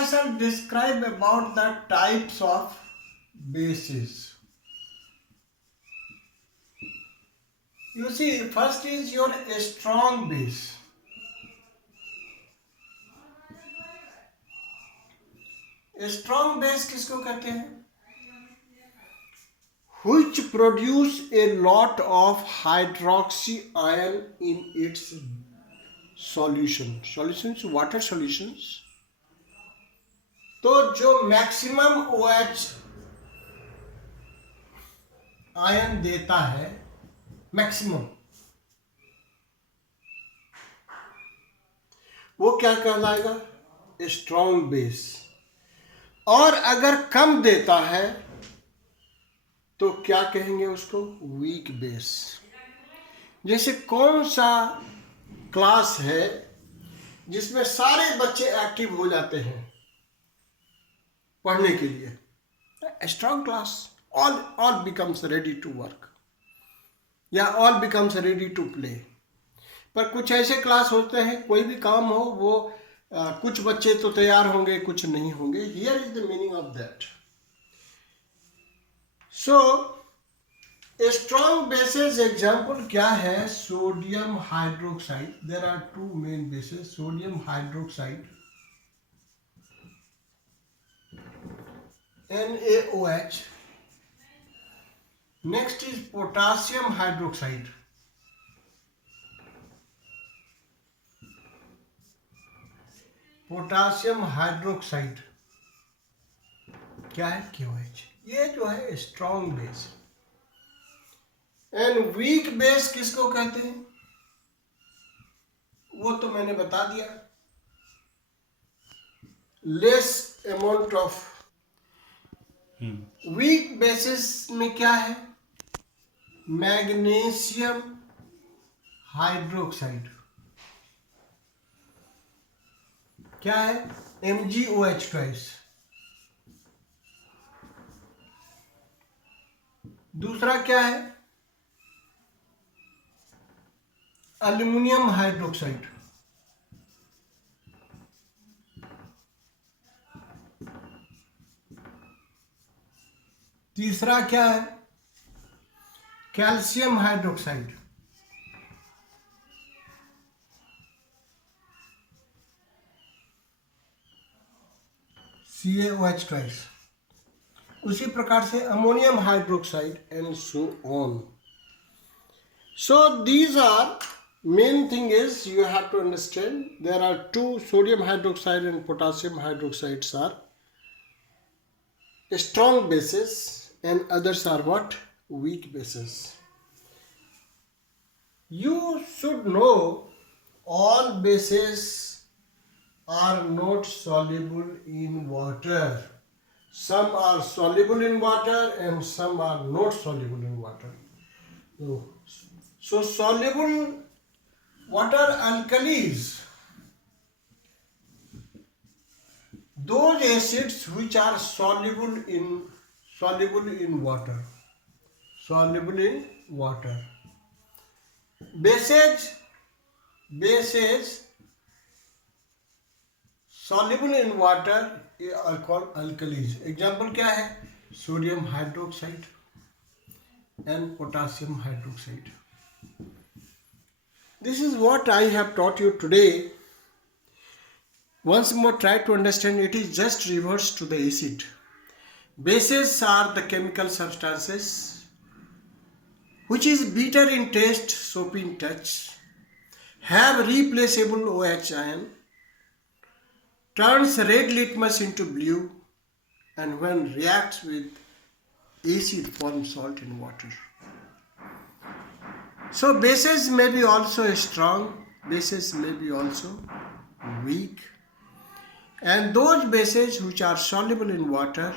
I shall describe about the types of bases. You see, first is your strong base. Strong base किसको कहते हैं? Which produce a lot of hydroxy ion in its solutions, water solutions. तो जो maximum OH ion देता है, maximum, वो क्या कहलाएगा? Strong base. और अगर कम देता है तो क्या कहेंगे उसको? Weak base. जैसे कौन सा क्लास है जिसमें सारे बच्चे एक्टिव हो जाते हैं पढ़ने के लिए? Strong class. All becomes ready to work या all becomes ready to play. पर कुछ ऐसे क्लास होते हैं, कोई भी काम हो वो कुछ बच्चे तो तैयार होंगे, कुछ नहीं होंगे. Here is the meaning of that. So strong bases example क्या है? Sodium hydroxide. There are two main bases, sodium hydroxide NaOH. Next is potassium hydroxide. Potassium hydroxide क्या है? KOH. ये जो है strong base. And weak base किसको कहते हैं? वो तो मैंने बता दिया. Less amount of. Weak basis में क्या है? Magnesium hydroxide. क्या है? MgOH twice. दूसरा क्या है? Aluminium hydroxide. तीसरा क्या है? Calcium hydroxide. CaOH twice. उसी प्रकार से ammonium hydroxide and so on. So these are main thing is you have to understand there are two, sodium hydroxide and potassium hydroxides are strong bases and others are what? Weak bases. You should know all bases are not soluble in water. Some are soluble in water and some are not soluble in water. So soluble water alkalis, those acids which are soluble in water. Soluble in water. Bases soluble in water are called alkalis. Example क्या है? Sodium hydroxide and potassium hydroxide. This is what I have taught you today. Once more try to understand, it is just reverse to the acid. Bases are the chemical substances which is bitter in taste, soapy in touch, have replaceable OH ion, turns red litmus into blue, and when reacts with acid forms salt in water. So bases may be also strong, bases may be also weak, and those bases which are soluble in water,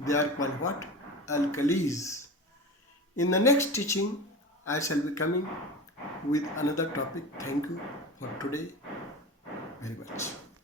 they are called what? Alkalis. In the next teaching, I shall be coming with another topic. Thank you for today very much.